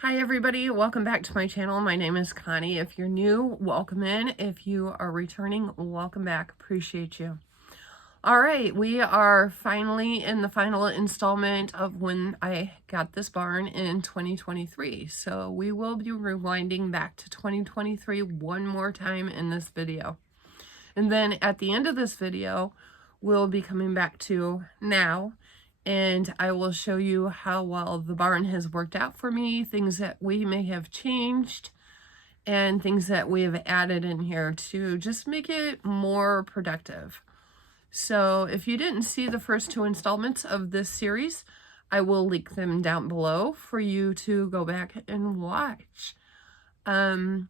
Hi everybody, welcome back to my channel. My name is Connie. If you're new, welcome in. If you are returning, welcome back. Appreciate you. All right, we are finally in the final installment of when I got this barn in 2023. So we will be rewinding back to 2023 one more time in this video. And then at the end of this video, we'll be coming back to now, and I will show you how well the barn has worked out for me, things that we may have changed, and things that we have added in here to just make it more productive. So if you didn't see the first two installments of this series, I will link them down below for you to go back and watch. And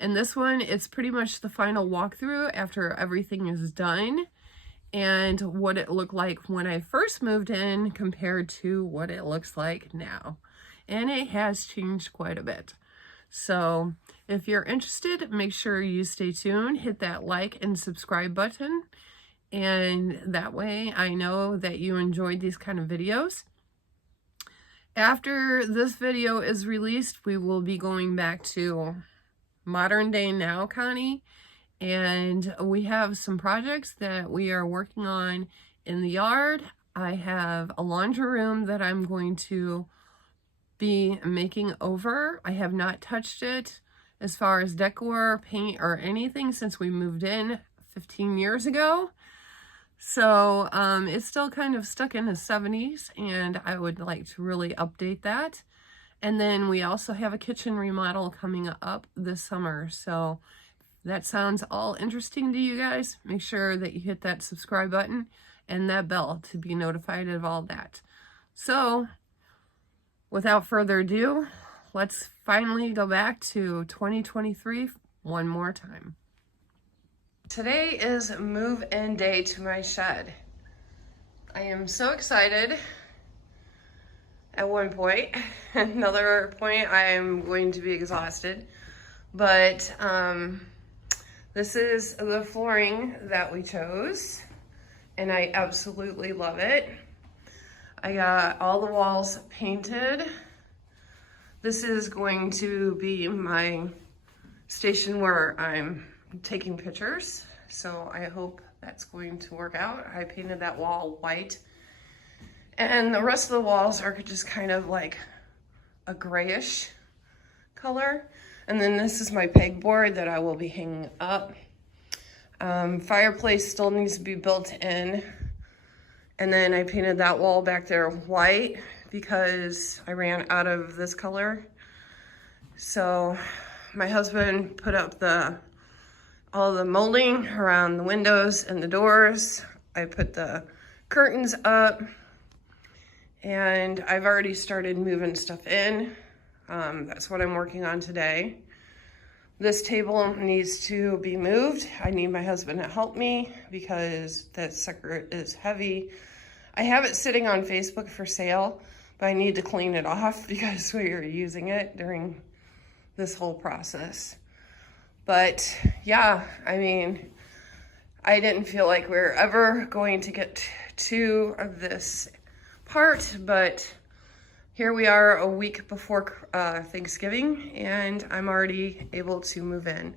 this one, it's pretty much the final walkthrough after everything is done, and what it looked like when I first moved in compared to what it looks like now. And it has changed quite a bit. So if you're interested, make sure you stay tuned, hit that like and subscribe button. And that way I know that you enjoyed these kind of videos. After this video is released, we will be going back to modern day now, Connie. And we have some projects that we are working on in the yard. I have a laundry room that I'm going to be making over. I have not touched it as far as decor, paint, or anything since we moved in 15 years ago. So it's still kind of stuck in the 70s, and I would like to really update that. And then we also have a kitchen remodel coming up this summer. So that sounds all interesting to you guys, make sure that you hit that subscribe button and that bell to be notified of all that. So, without further ado, let's finally go back to 2023 one more time. Today is move-in day to my shed. I am so excited. At one point, another point I am going to be exhausted, but this is the flooring that we chose, and I absolutely love it. I got all the walls painted. This is going to be my station where I'm taking pictures, so I hope that's going to work out. I painted that wall white, and the rest of the walls are just kind of like a grayish color. And then this is my pegboard that I will be hanging up. Fireplace still needs to be built in. And then I painted that wall back there white because I ran out of this color. So my husband put up all the molding around the windows and the doors. I put the curtains up, and I've already started moving stuff in. That's what I'm working on today. This table needs to be moved. I need my husband to help me because that sucker is heavy. I have it sitting on Facebook for sale, but I need to clean it off because we are using it during this whole process. But yeah, I mean, I didn't feel like we were ever going to get to this part, but here we are a week before Thanksgiving, and I'm already able to move in.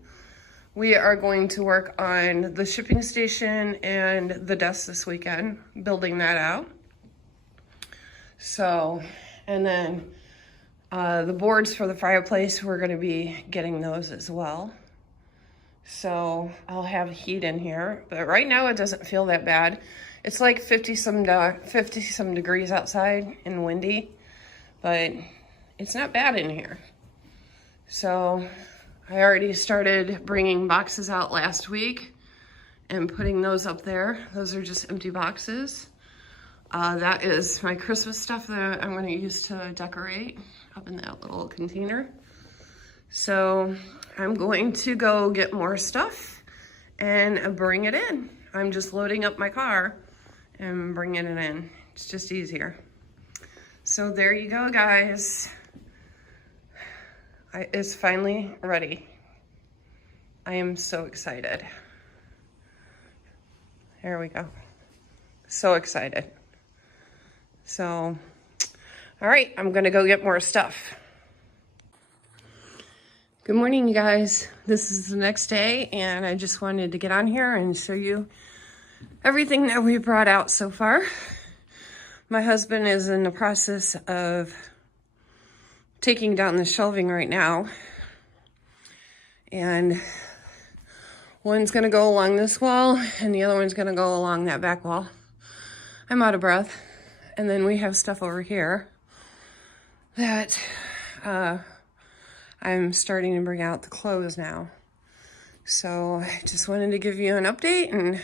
We are going to work on the shipping station and the desk this weekend, building that out. So, and then the boards for the fireplace, we're gonna be getting those as well. So I'll have heat in here, but right now it doesn't feel that bad. It's like 50 some degrees outside and windy, but it's not bad in here. So I already started bringing boxes out last week and putting those up there. Those are just empty boxes. That is my Christmas stuff that I'm gonna use to decorate up in that little container. So I'm going to go get more stuff and bring it in. I'm just loading up my car and bringing it in. It's just easier. So there you go, guys. It's finally ready. I am so excited. There we go. So excited. So, all right, I'm gonna go get more stuff. Good morning, you guys. This is the next day, and I just wanted to get on here and show you everything that we brought out so far. My husband is in the process of taking down the shelving right now, and one's gonna go along this wall and the other one's gonna go along that back wall. I'm out of breath. And then we have stuff over here that I'm starting to bring out the clothes now. So I just wanted to give you an update, and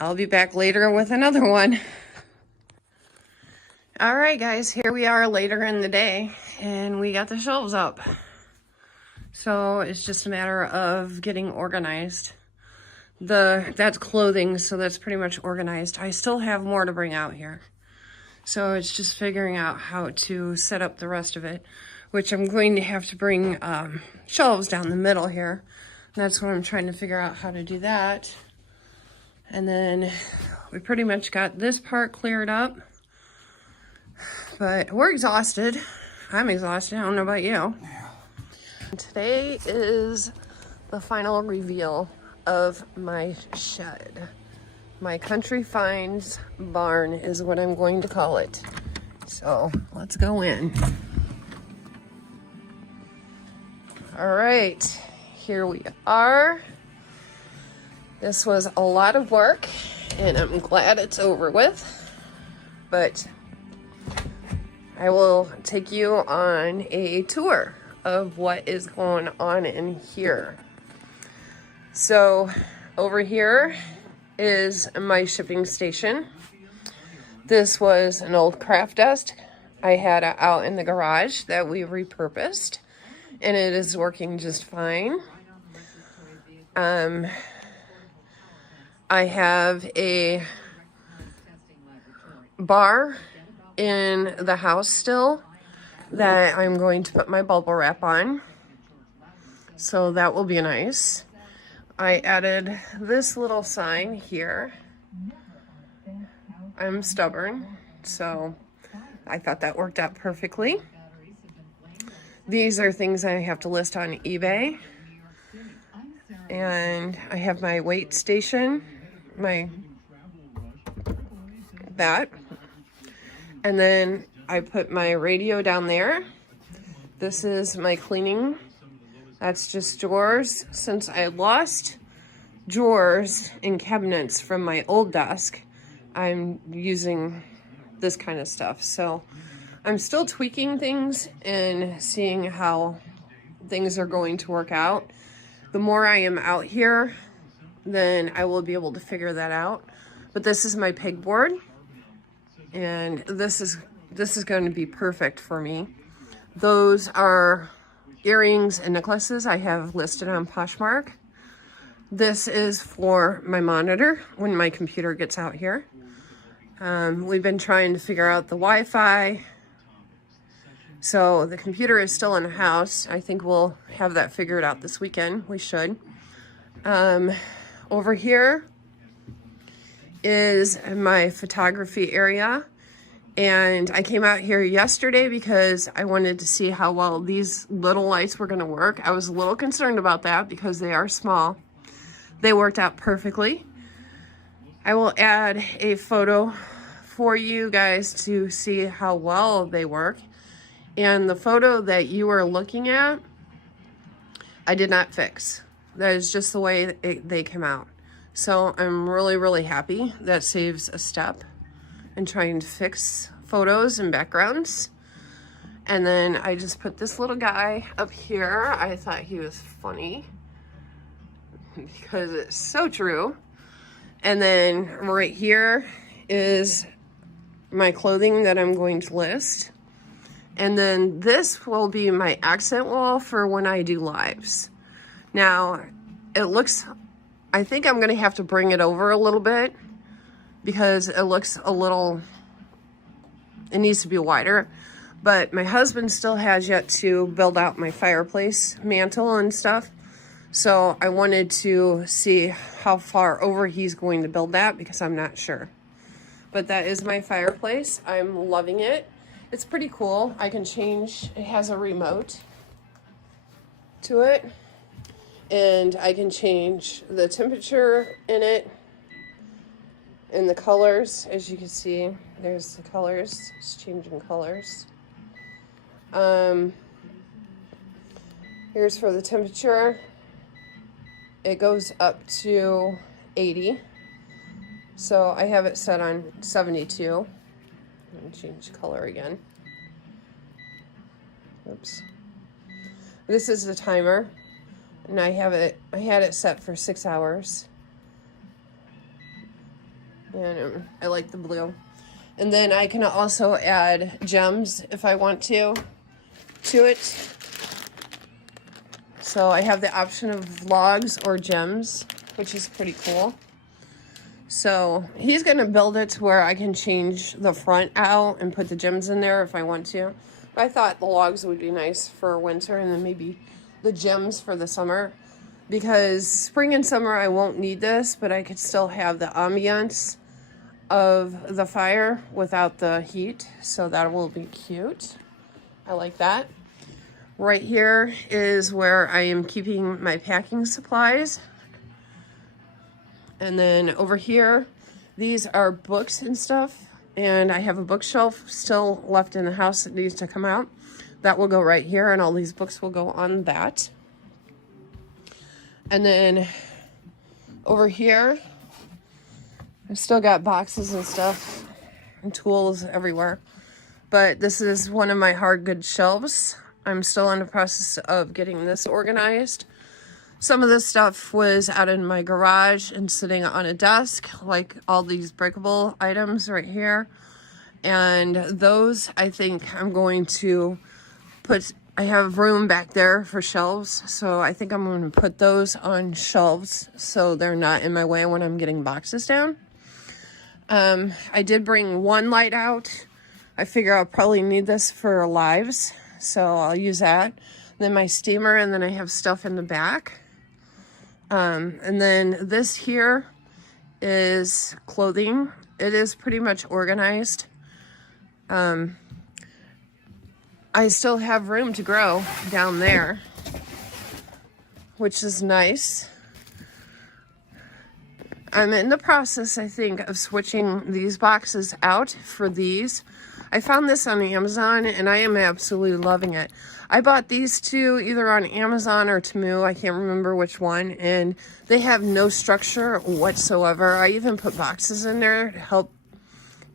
I'll be back later with another one. All right, guys, here we are later in the day, and we got the shelves up. So it's just a matter of getting organized. That's clothing, so that's pretty much organized. I still have more to bring out here. So it's just figuring out how to set up the rest of it, which I'm going to have to bring shelves down the middle here. That's what I'm trying to figure out how to do that. And then we pretty much got this part cleared up. But we're exhausted. I'm exhausted. I don't know about you. Today is the final reveal of my shed. My Country Finds barn is what I'm going to call it. So let's go in. All right, here we are. This was a lot of work, and I'm glad it's over with. But I will take you on a tour of what is going on in here. So over here is my shipping station. This was an old craft desk I had out in the garage that we repurposed, and it is working just fine. I have a bar in the house still that I'm going to put my bubble wrap on, so that will be nice. I added this little sign here. I'm stubborn, so I thought that worked out perfectly. These are things I have to list on eBay. And I have my weight station, that. And then I put my radio down there. This is my cleaning. That's just drawers. Since I lost drawers and cabinets from my old desk, I'm using this kind of stuff. So I'm still tweaking things and seeing how things are going to work out. The more I am out here, then I will be able to figure that out. But this is my pegboard, and this is going to be perfect for me. Those are earrings and necklaces I have listed on Poshmark. This is for my monitor when my computer gets out here. We've been trying to figure out the Wi-Fi. So the computer is still in the house. I think we'll have that figured out this weekend. We should. Over here is my photography area. And I came out here yesterday because I wanted to see how well these little lights were going to work. I was a little concerned about that because they are small. They worked out perfectly. I will add a photo for you guys to see how well they work. And the photo that you are looking at, I did not fix. That is just the way they came out. So I'm really, really happy. That saves a step in trying to fix photos and backgrounds. And then I just put this little guy up here. I thought he was funny because it's so true. And then right here is my clothing that I'm going to list. And then this will be my accent wall for when I do lives. Now, it looks, I think I'm gonna have to bring it over a little bit because it looks a little, it needs to be wider. But my husband still has yet to build out my fireplace mantle and stuff. So I wanted to see how far over he's going to build that because I'm not sure. But that is my fireplace. I'm loving it. It's pretty cool. I can change, it has a remote to it, and I can change the temperature in it and the colors. As you can see, there's the colors. It's changing colors. Here's for the temperature. It goes up to 80. So I have it set on 72. Let me change color again. Oops. This is the timer, and I had it set for 6 hours. And I like the blue. And then I can also add gems if I want to it. So I have the option of logs or gems, which is pretty cool. So he's going to build it to where I can change the front out and put the gems in there if I want to. But I thought the logs would be nice for winter, and then maybe the gems for the summer. Because spring and summer I won't need this, but I could still have the ambiance of the fire without the heat. So that will be cute. I like that. Right here is where I am keeping my packing supplies. And then over here, these are books and stuff. And I have a bookshelf still left in the house that needs to come out. That will go right here, and all these books will go on that. And then over here, I've still got boxes and stuff and tools everywhere. But this is one of my hard goods shelves. I'm still in the process of getting this organized. Some of this stuff was out in my garage and sitting on a desk, like all these breakable items right here. And those, I think I'm going to put, I have room back there for shelves. So I think I'm going to put those on shelves so they're not in my way when I'm getting boxes down. I did bring one light out. I figure I'll probably need this for lives, so I'll use that. Then my steamer, and then I have stuff in the back. And then this here is clothing. It is pretty much organized. I still have room to grow down there, which is nice. I'm in the process, I think, of switching these boxes out for these. I found this on Amazon, and I am absolutely loving it. I bought these two either on Amazon or Temu, I can't remember which one, and they have no structure whatsoever. I even put boxes in there to help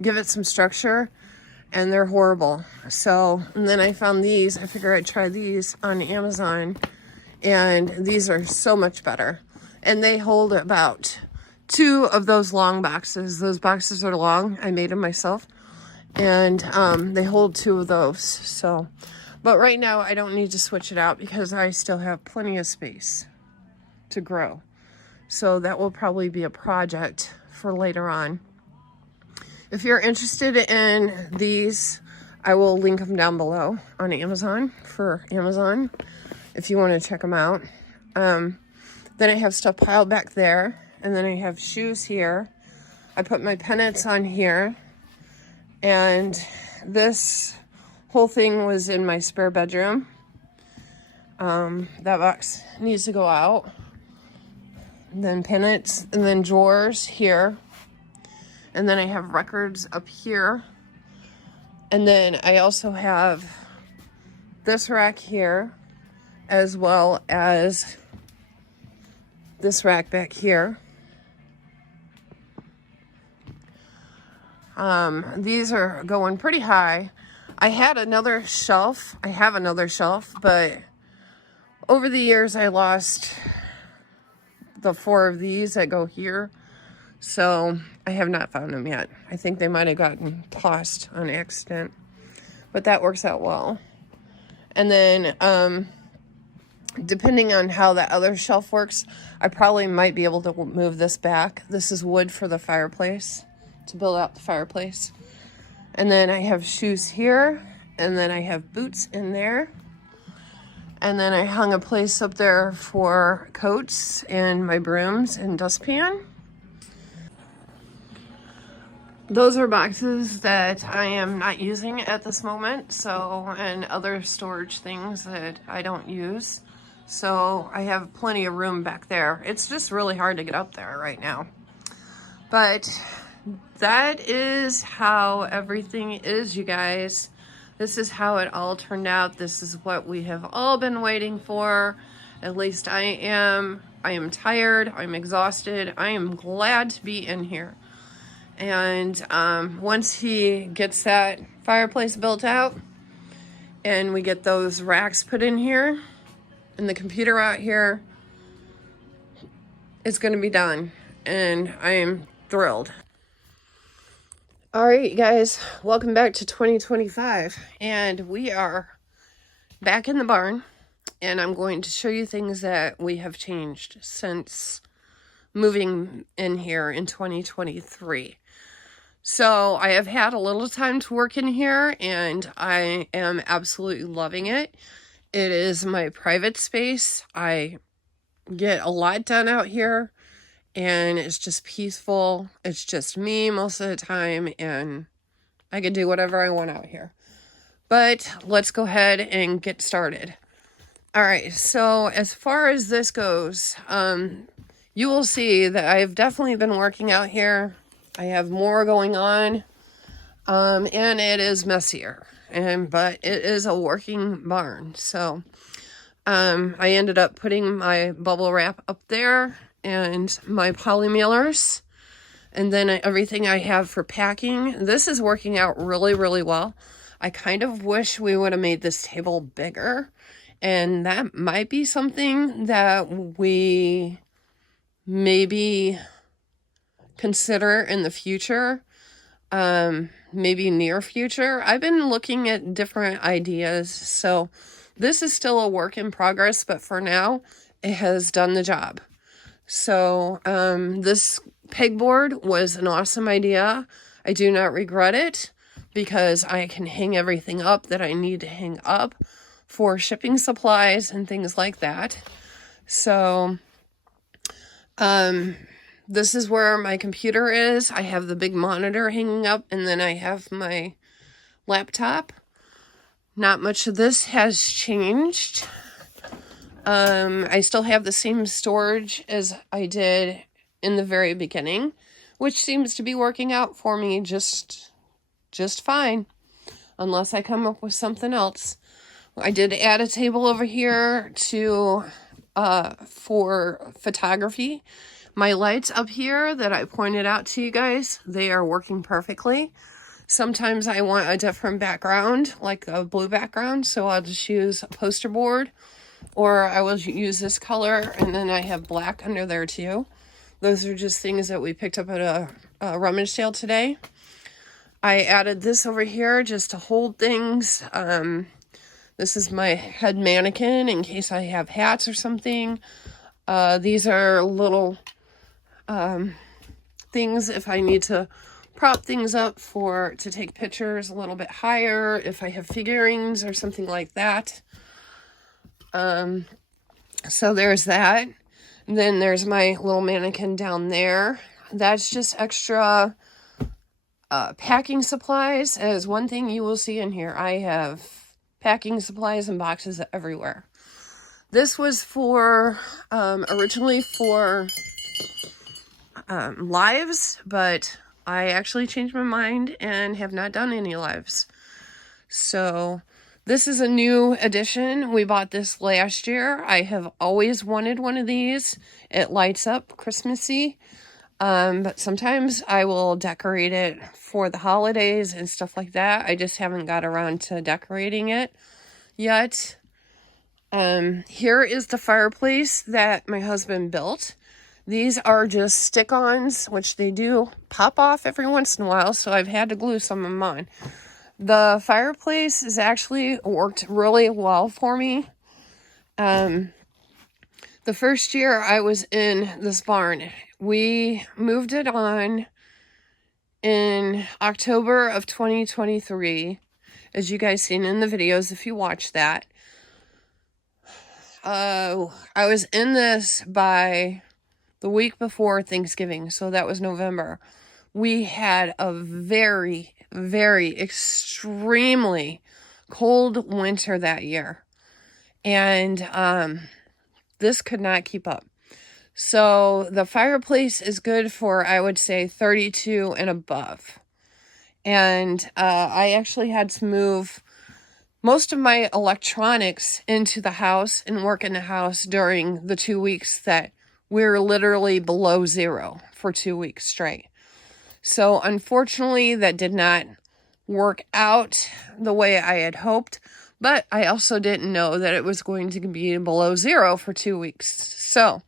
give it some structure, and they're horrible. So, and then I found these. I figured I'd try these on Amazon, and these are so much better. And they hold about 2 of those long boxes. Those boxes are long. I made them myself. And they hold 2 of those. So, but right now I don't need to switch it out because I still have plenty of space to grow. So that will probably be a project for later on. If you're interested in these, I will link them down below on Amazon for Amazon if you want to check them out. Then I have stuff piled back there, and then I have shoes here. I put my pennants on here. And this whole thing was in my spare bedroom. That box needs to go out. And then pennants, and then drawers here. And then I have records up here. And then I also have this rack here, as well as this rack back here. These are going pretty high. I have another shelf, but over the years I lost the 4 of these that go here. So I have not found them yet. I think they might have gotten tossed on accident, but that works out well. And then, depending on how that other shelf works, I probably might be able to move this back. This is wood for the fireplace, to build out the fireplace. And then I have shoes here, and then I have boots in there. And then I hung a place up there for coats and my brooms and dustpan. Those are boxes that I am not using at this moment, so, and other storage things that I don't use. So I have plenty of room back there. It's just really hard to get up there right now. But that is how everything is, you guys. This is how it all turned out. This is what we have all been waiting for. At least I am. I am tired. I'm exhausted. I am glad to be in here. And once he gets that fireplace built out and we get those racks put in here and the computer out here, it's going to be done. And I am thrilled. All right, guys, welcome back to 2025. And we are back in the barn. And I'm going to show you things that we have changed since moving in here in 2023. So I have had a little time to work in here and I am absolutely loving it. It is my private space. I get a lot done out here and it's just peaceful. It's just me most of the time and I can do whatever I want out here. But let's go ahead and get started. All right, so as far as this goes, you will see that I've definitely been working out here. I have more going on, and it is messier, but it is a working barn. So I ended up putting my bubble wrap up there and my poly mailers, and then everything I have for packing. This is working out really, really well. I kind of wish we would have made this table bigger, and that might be something that we maybe consider in the future, maybe near future. I've been looking at different ideas, so this is still a work in progress, but for now it has done the job. So this pegboard was an awesome idea. I do not regret it because I can hang everything up that I need to hang up for shipping supplies and things like that. So this is where my computer is. I have the big monitor hanging up, and then I have my laptop. Not much of this has changed. I still have the same storage as I did in the very beginning, which seems to be working out for me just fine, unless I come up with something else. I did add a table over here to for photography. My lights up here that I pointed out to you guys, they are working perfectly. Sometimes I want a different background, like a blue background, so I'll just use a poster board, or I will use this color, and then I have black under there too. Those are just things that we picked up at a rummage sale today. I added this over here just to hold things. This is my head mannequin in case I have hats or something. These are little things if I need to prop things up to take pictures a little bit higher, if I have figurines or something like that. So there's that. And then there's my little mannequin down there. That's just extra packing supplies. As one thing you will see in here, I have packing supplies and boxes everywhere. This was for originally for lives, but I actually changed my mind and have not done any lives. So this is a new addition. We bought this last year. I have always wanted one of these. It lights up Christmassy. But sometimes I will decorate it for the holidays and stuff like that. I just haven't got around to decorating it yet. Here is the fireplace that my husband built. These are just stick-ons, which they do pop off every once in a while, so I've had to glue some of them on. The fireplace has actually worked really well for me. The first year I was in this barn, we moved it on in October of 2023, as you guys seen in the videos if you watched that. I was in this by the week before Thanksgiving, so that was November. We had a very, very extremely cold winter that year. And this could not keep up. So the fireplace is good for, I would say, 32 and above. And I actually had to move most of my electronics into the house and work in the house during the 2 weeks that we were literally below zero for 2 weeks straight. So unfortunately, that did not work out the way I had hoped, but I also didn't know that it was going to be below zero for 2 weeks. So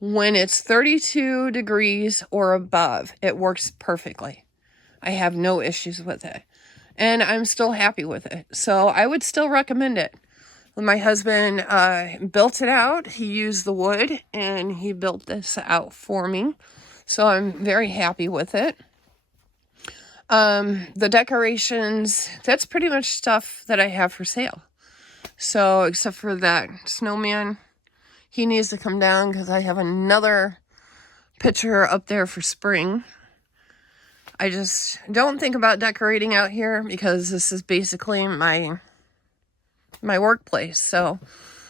when it's 32 degrees or above, it works perfectly. I have no issues with it. And I'm still happy with it. So I would still recommend it. My husband built it out. He used the wood and he built this out for me. So I'm very happy with it. The decorations, that's pretty much stuff that I have for sale. So except for that snowman, he needs to come down because I have another picture up there for spring. I just don't think about decorating out here because this is basically my workplace. So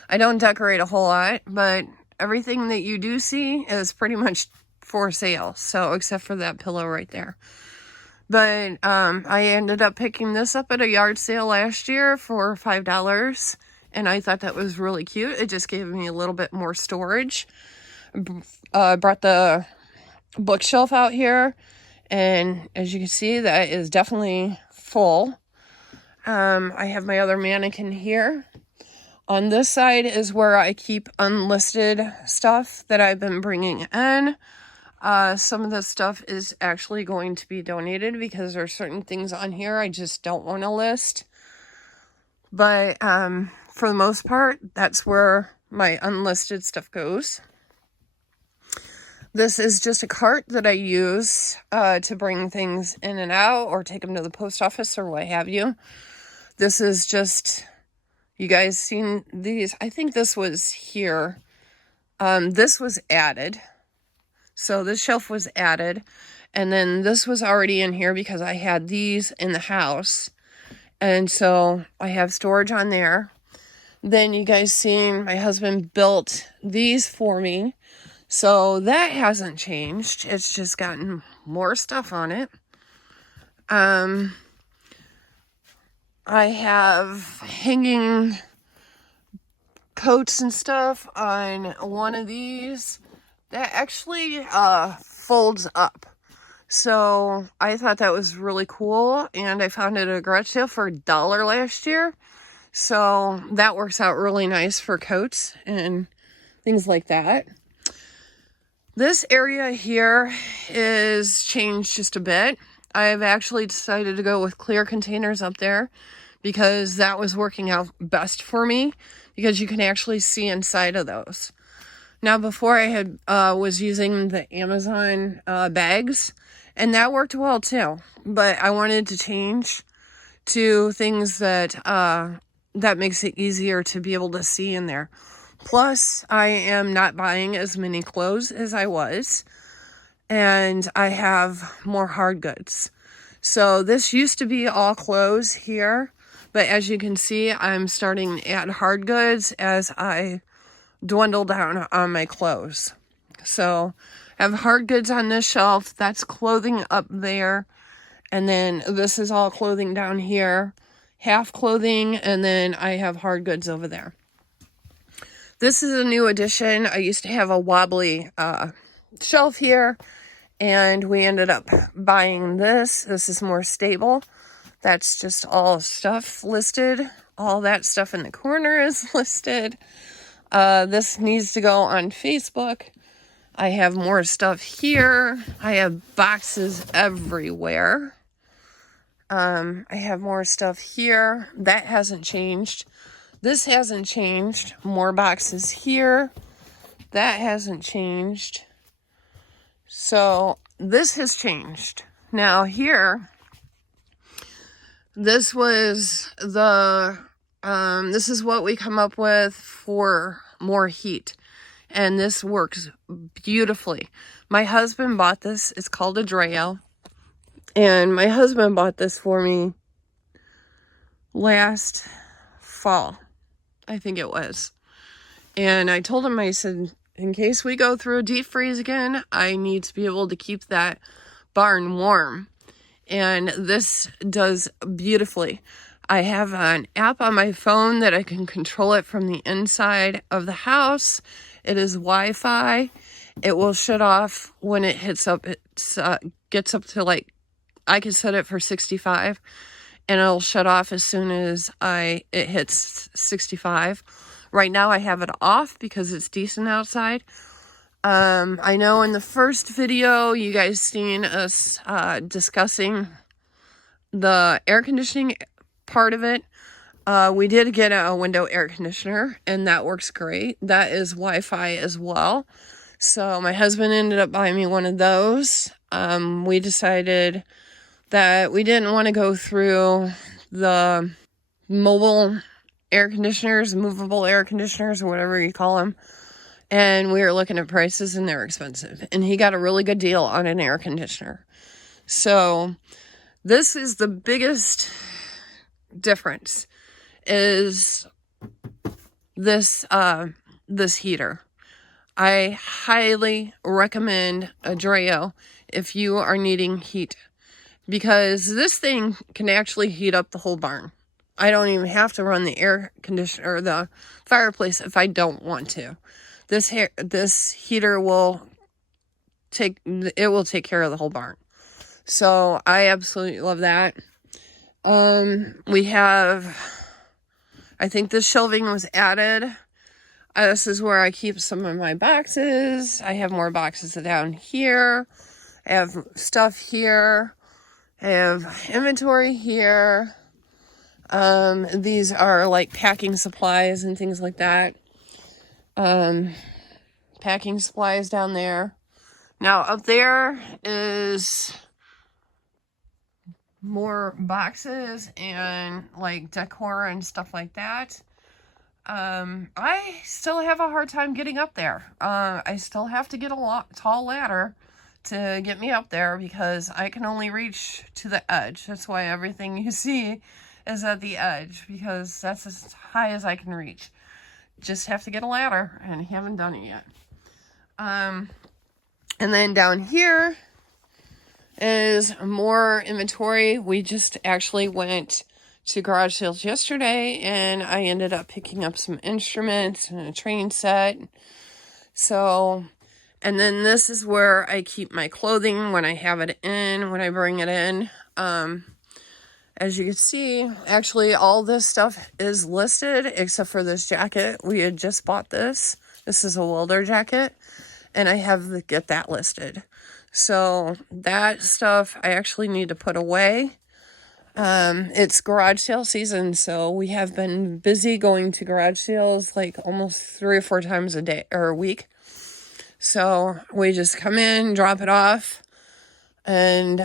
I don't decorate a whole lot, but everything that you do see is pretty much for sale. So except for that pillow right there. But I ended up picking this up at a yard sale last year for $5. And I thought that was really cute. It just gave me a little bit more storage. Brought the bookshelf out here. And as you can see, that is definitely full. I have my other mannequin here. On this side is where I keep unlisted stuff that I've been bringing in. Some of this stuff is actually going to be donated because there are certain things on here I just don't want to list. But for the most part, that's where my unlisted stuff goes. This is just a cart that I use to bring things in and out or take them to the post office or what have you. This is just, you guys seen these? I think this was here. This was added. So this shelf was added. And then this was already in here because I had these in the house. And so I have storage on there. Then you guys seen my husband built these for me. So that hasn't changed. It's just gotten more stuff on it. I have hanging coats and stuff on one of these that actually folds up. So I thought that was really cool. And I found it at a garage sale for $1 last year. So that works out really nice for coats and things like that. This area here is changed just a bit. I've actually decided to go with clear containers up there because that was working out best for me because you can actually see inside of those. Now before I had was using the Amazon bags and that worked well too, but I wanted to change to things that that makes it easier to be able to see in there. Plus, I am not buying as many clothes as I was, and I have more hard goods. So this used to be all clothes here, but as you can see, I'm starting to add hard goods as I dwindle down on my clothes. So I have hard goods on this shelf, that's clothing up there, and then this is all clothing down here, half clothing, and then I have hard goods over there. This is a new addition. I used to have a wobbly shelf here, and we ended up buying this. This is more stable. That's just all stuff listed. All that stuff in the corner is listed. This needs to go on Facebook. I have more stuff here. I have boxes everywhere. I have more stuff here. That hasn't changed. This hasn't changed. More boxes here. That hasn't changed. So this has changed. Now here, this was the, this is what we come up with for more heat. And this works beautifully. My husband bought this. It's called a Dreo. And my husband bought this for me last fall. I think it was. And I told him, I said, in case we go through a deep freeze again, I need to be able to keep that barn warm. And this does beautifully. I have an app on my phone that I can control it from the inside of the house. It is Wi-Fi. It will shut off when it hits up, gets up to like, I can set it for 65, and it'll shut off as soon as it hits 65. Right now I have it off because it's decent outside. I know in the first video you guys seen us discussing the air conditioning part of it. We did get a window air conditioner, and that works great. That is Wi-Fi as well. So my husband ended up buying me one of those. We decided that we didn't want to go through the mobile air conditioners, movable air conditioners, or whatever you call them. And we were looking at prices, and they're expensive. And he got a really good deal on an air conditioner. So this is the biggest difference, is this this heater. I highly recommend a Dreo if you are needing heat, because this thing can actually heat up the whole barn. I don't even have to run the air conditioner or the fireplace if I don't want to. This heater will take care of the whole barn. So I absolutely love that. We have, I think this shelving was added. This is where I keep some of my boxes. I have more boxes down here. I have stuff here. I have inventory here. These are like packing supplies and things like that. Packing supplies down there. Now up there is more boxes and like decor and stuff like that. I still have a hard time getting up there. I still have to get a tall ladder to get me up there because I can only reach to the edge. That's why everything you see is at the edge, because that's as high as I can reach. Just have to get a ladder, and I haven't done it yet. And then down here is more inventory. We just actually went to garage sales yesterday, and I ended up picking up some instruments and a train set. So, and then this is where I keep my clothing when I have it in, when I bring it in. As you can see, actually all this stuff is listed except for this jacket. We had just bought this. This is a welder jacket, and I have to get that listed. So that stuff I actually need to put away. It's garage sale season, so we have been busy going to garage sales like almost 3 or 4 times a day or a week. So we just come in, drop it off, and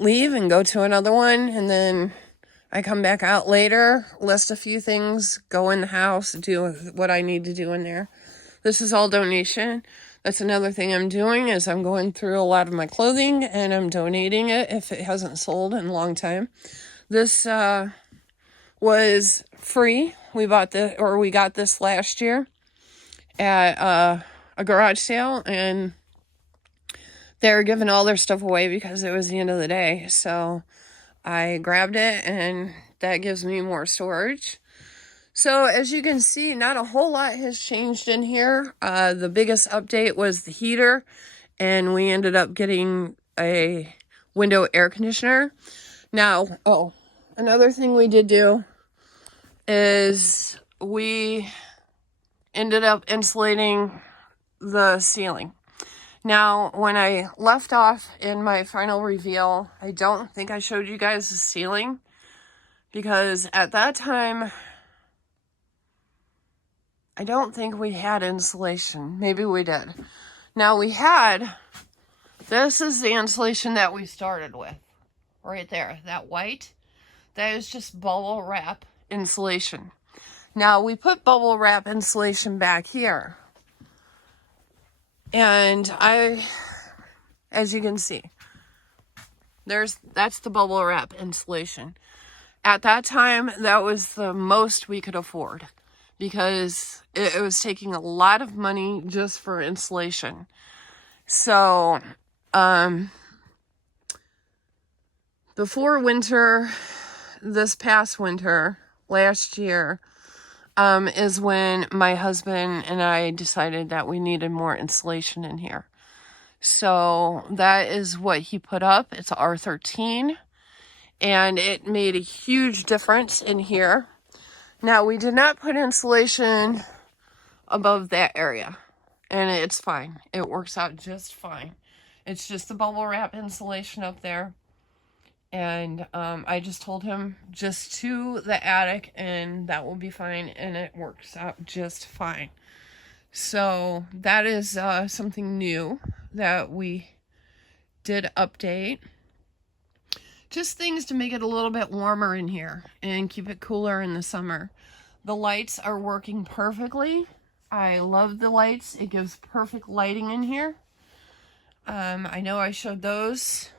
leave and go to another one, and then I come back out later, list a few things, go in the house, do what I need to do in there. This is all donation. That's another thing I'm doing, is I'm going through a lot of my clothing and I'm donating it if it hasn't sold in a long time. This was free. We got this last year at a garage sale, and they were giving all their stuff away because it was the end of the day. So I grabbed it, and that gives me more storage. So as you can see, not a whole lot has changed in here. The biggest update was the heater, and we ended up getting a window air conditioner. Now, another thing we did do is we ended up insulating the ceiling. Now, when I left off in my final reveal, I don't think I showed you guys the ceiling, because at that time, I don't think we had insulation. Maybe we did. Now this is the insulation that we started with. Right there, that white, that is just bubble wrap insulation. Now we put bubble wrap insulation back here. And as you can see, that's the bubble wrap insulation. At that time, that was the most we could afford, because it was taking a lot of money just for insulation. So, before winter, this past winter, last year, is when my husband and I decided that we needed more insulation in here. So that is what he put up. It's R13, and it made a huge difference in here. Now, we did not put insulation above that area, and it's fine. It works out just fine. It's just the bubble wrap insulation up there. And I just told him just to the attic, and that will be fine, and it works out just fine. So that is something new that we did update. Just things to make it a little bit warmer in here and keep it cooler in the summer. The lights are working perfectly. I love the lights. It gives perfect lighting in here. I know I showed those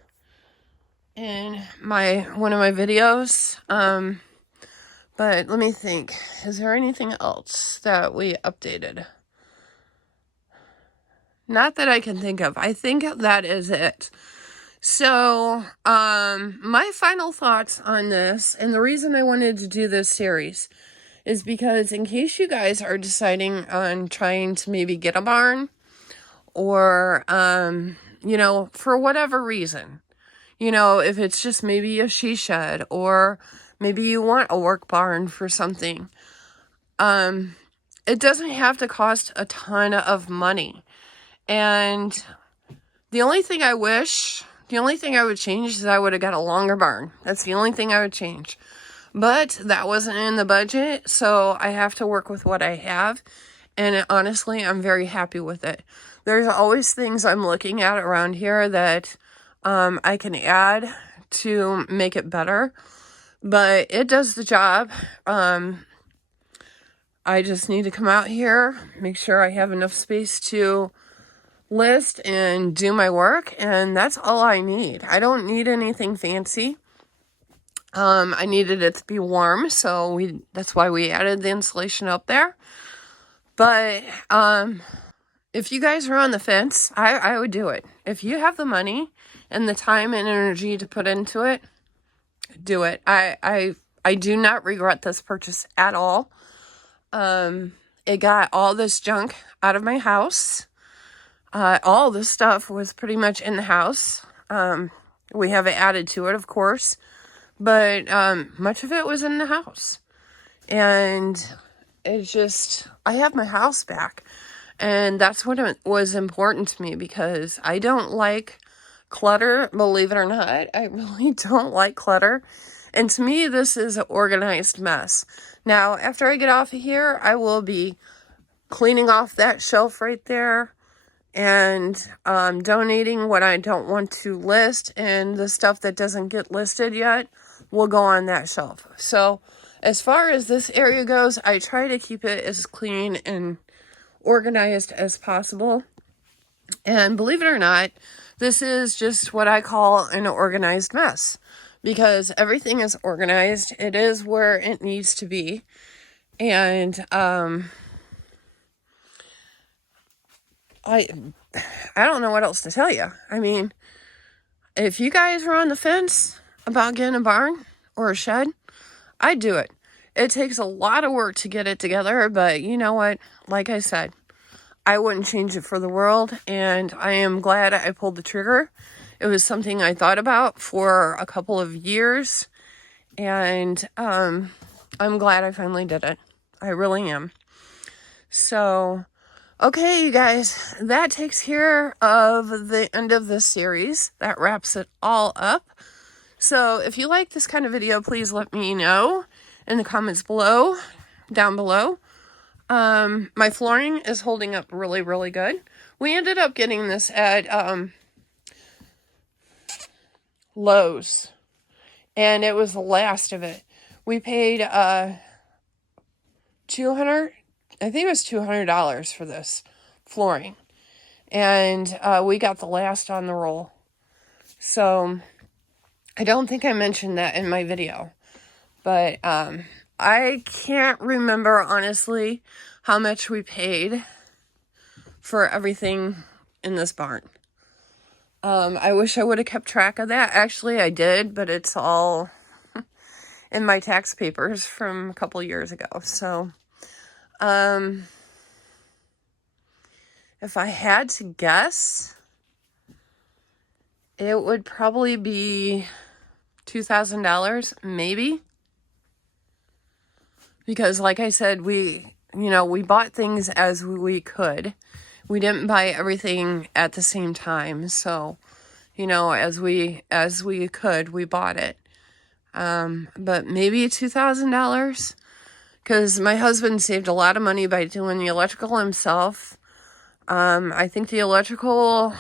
in one of my videos. But let me think. Is there anything else that we updated? Not that I can think of. I think that is it. So, my final thoughts on this, and the reason I wanted to do this series, is because in case you guys are deciding on trying to maybe get a barn, or, you know, for whatever reason, you know, if it's just maybe a she shed, or maybe you want a work barn for something, it doesn't have to cost a ton of money. And the only thing I would change is I would have got a longer barn. That's the only thing I would change. But that wasn't in the budget, so I have to work with what I have. And honestly, I'm very happy with it. There's always things I'm looking at around here that I can add to make it better. But it does the job. I just need to come out here, make sure I have enough space to list and do my work, and that's all I need. I don't need anything fancy. I needed it to be warm, so that's why we added the insulation up there. But if you guys are on the fence, I would do it. If you have the money and the time and energy to put into it, do it. I do not regret this purchase at all. It got all this junk out of my house. All this stuff was pretty much in the house. We have it added to it, of course, but much of it was in the house. And I have my house back. And that's what was important to me, because I don't like clutter, believe it or not. I really don't like clutter. And to me, this is an organized mess. Now, after I get off of here, I will be cleaning off that shelf right there, and donating what I don't want to list, and the stuff that doesn't get listed yet will go on that shelf. So as far as this area goes, I try to keep it as clean and organized as possible. And believe it or not, this is just what I call an organized mess, because everything is organized. It is where it needs to be. And I don't know what else to tell you. I mean, if you guys are on the fence about getting a barn or a shed, I'd do it. It takes a lot of work to get it together, but you know what? Like I said, I wouldn't change it for the world, and I am glad I pulled the trigger. It was something I thought about for a couple of years, and I'm glad I finally did it. I really am. So, okay, you guys, that takes care of the end of this series. That wraps it all up. So if you like this kind of video, please let me know in the comments down below. My flooring is holding up really, really good. We ended up getting this at Lowe's, and it was the last of it. We paid $200 for this flooring, and we got the last on the roll. So I don't think I mentioned that in my video, but I can't remember, honestly, how much we paid for everything in this barn. I wish I would have kept track of that. Actually, I did, but it's all in my tax papers from a couple years ago. So, if I had to guess, it would probably be $2,000, maybe. Because like I said, we bought things as we could. We didn't buy everything at the same time. So, as we could, we bought it. But maybe $2,000, because my husband saved a lot of money by doing the electrical himself. I think the electrical,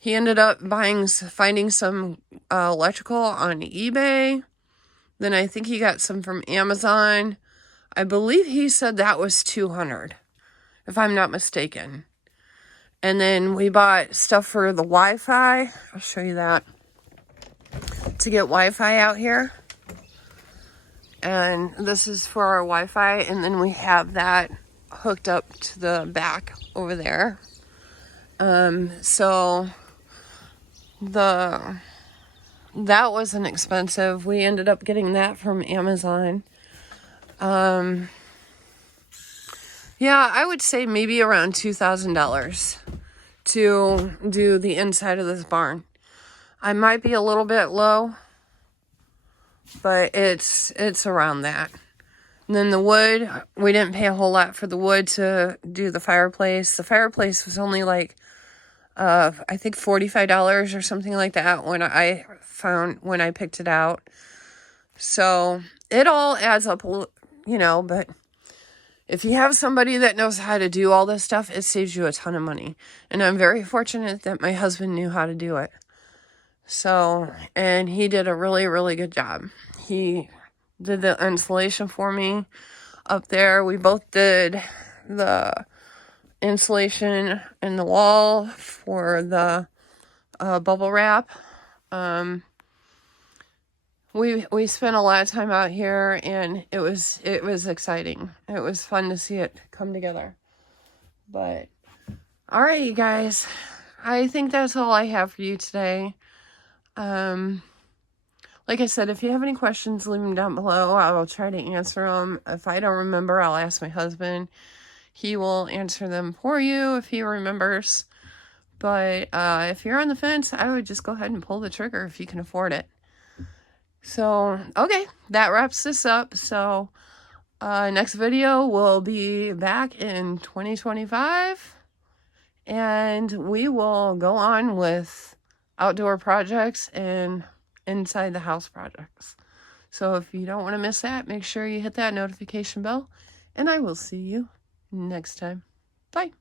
he ended up finding some electrical on eBay. Then I think he got some from Amazon. I believe he said that was $200, if I'm not mistaken. And then we bought stuff for the Wi-Fi. I'll show you that. To get Wi-Fi out here. And this is for our Wi-Fi. And then we have that hooked up to the back over there. So that wasn't expensive. We ended up getting that from Amazon. Yeah, I would say maybe around $2,000 to do the inside of this barn. I might be a little bit low, but it's around that. And then the wood, we didn't pay a whole lot for the wood to do the fireplace. The fireplace was only like, I think $45 or something like that when I picked it out. So it all adds up, but if you have somebody that knows how to do all this stuff, it saves you a ton of money. And I'm very fortunate that my husband knew how to do it. So, and he did a really, really good job. He did the insulation for me up there. We both did the insulation in the wall for the bubble wrap. We spent a lot of time out here, and it was exciting. It was fun to see it come together. But all right, you guys, I think that's all I have for you today. Like I said, if you have any questions, leave them down below. I will try to answer them. If I don't remember, I'll ask my husband. He will answer them for you if he remembers. But if you're on the fence, I would just go ahead and pull the trigger if you can afford it. So, okay, that wraps this up. So, next video will be back in 2025. And we will go on with outdoor projects and inside the house projects. So if you don't want to miss that, make sure you hit that notification bell. And I will see you next time. Bye.